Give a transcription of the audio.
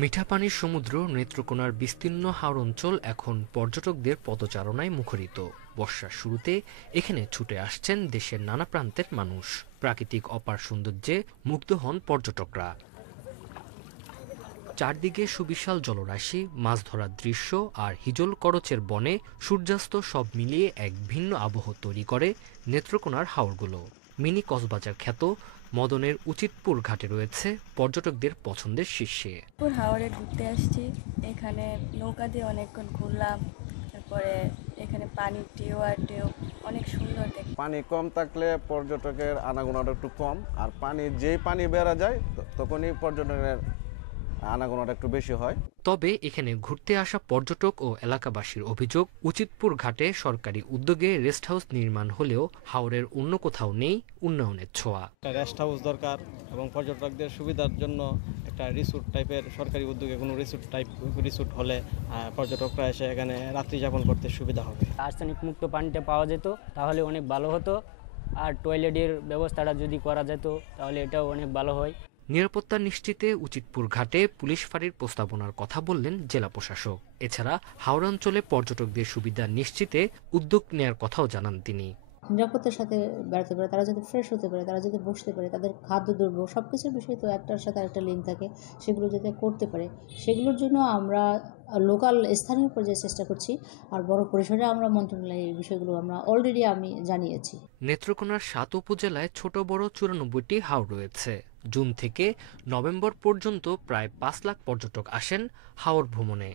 মিঠা পানির সমুদ্র নেত্রকোনার বিস্তীর্ণ হাওর অঞ্চল এখন পর্যটকদের পদচারণায় মুখরিত। বর্ষার শুরুতে এখানে ছুটে আসছেন দেশের নানা প্রান্তের মানুষ। প্রাকৃতিক অপার সৌন্দর্যে মুগ্ধ হন পর্যটকরা। চারদিকে সুবিশাল জলরাশি, মাছ ধরার দৃশ্য আর হিজল করচের বনে সূর্যাস্ত সব মিলিয়ে এক ভিন্ন আবহ তৈরি করে নেত্রকোনার হাওরগুলো। মিনি কক্সবাজার খ্যাত মদনের উচিতপুর ঘাটে রয়েছে পর্যটকদের পছন্দের শীর্ষে। হাওড়ে ঘুরতে আসছি, এখানে নৌকা দিয়ে অনেকক্ষণ ঘুরলাম। তারপরে এখানে পানির ঢেউ আর ঢেউ অনেক সুন্দর দেখতে। পানি কম থাকলে পর্যটকের আনাগোনাটা একটু কম, আর যেই পানি বেড়া যায় তখনই পর্যটনের আনাগোনাটা একটু বেশি হয়। তবে এখানে ঘুরতে আসা পর্যটক ও এলাকাবাসীর অভিযোগ, উচিতপুর ঘাটে সরকারি উদ্যোগে রেস্ট হাউস নির্মাণ হলেও হাওরের অন্য কোথাও নেই উন্নয়নের ছোঁয়া। একটা রেস্ট হাউস দরকার এবং পর্যটকদের সুবিধার জন্য একটা রিসোর্ট টাইপের সরকারি উদ্যোগে কোনো রিসোর্ট হলে পর্যটকরা এসে এখানে রাত্রি যাপন করতে সুবিধা হবে। আর্সেনিক মুক্ত পানিটা পাওয়া যেত তাহলে অনেক ভালো হতো, আর টয়লেটের ব্যবস্থাটা যদি করা যেত তাহলে এটাও অনেক ভালো হয়। নিরাপত্তা নিশ্চিতে উচিতপুর ঘাটে পুলিশ ফাঁড়ির প্রস্তাবনার কথা বললেন জেলা প্রশাসক। এছাড়া হাওড়া অঞ্চলে পর্যটকদের সুবিধা নিশ্চিতে উদ্যোগ নেয়ার কথাও জানান তিনি। নিরাপত্তার সাথে বেড়াতে পারে, তারা যাতে ফ্রেশ হতে পারে, তারা যাতে বসতে পারে, তাদের খাদ্যদ্রব্য সব কিছুর বিষয়ে তো একটার সাথে একটা লিঙ্ক থাকে, সেগুলো যাতে করতে পারে, সেগুলোর জন্য আমরা লোকাল স্থানীয় পর্যায়ে চেষ্টা করছি। আর বড় পরিসরে আমরা মন্ত্রণালয়ে এই বিষয়গুলো আমরা অলরেডি আমি জানিয়েছি। নেত্রকোনার ৭ উপজেলায় ছোট বড় ৯৪টি হাওর রয়েছে। জুন থেকে নভেম্বর পর্যন্ত প্রায় ৫ লাখ পর্যটক আসেন হাওর ভ্রমণে।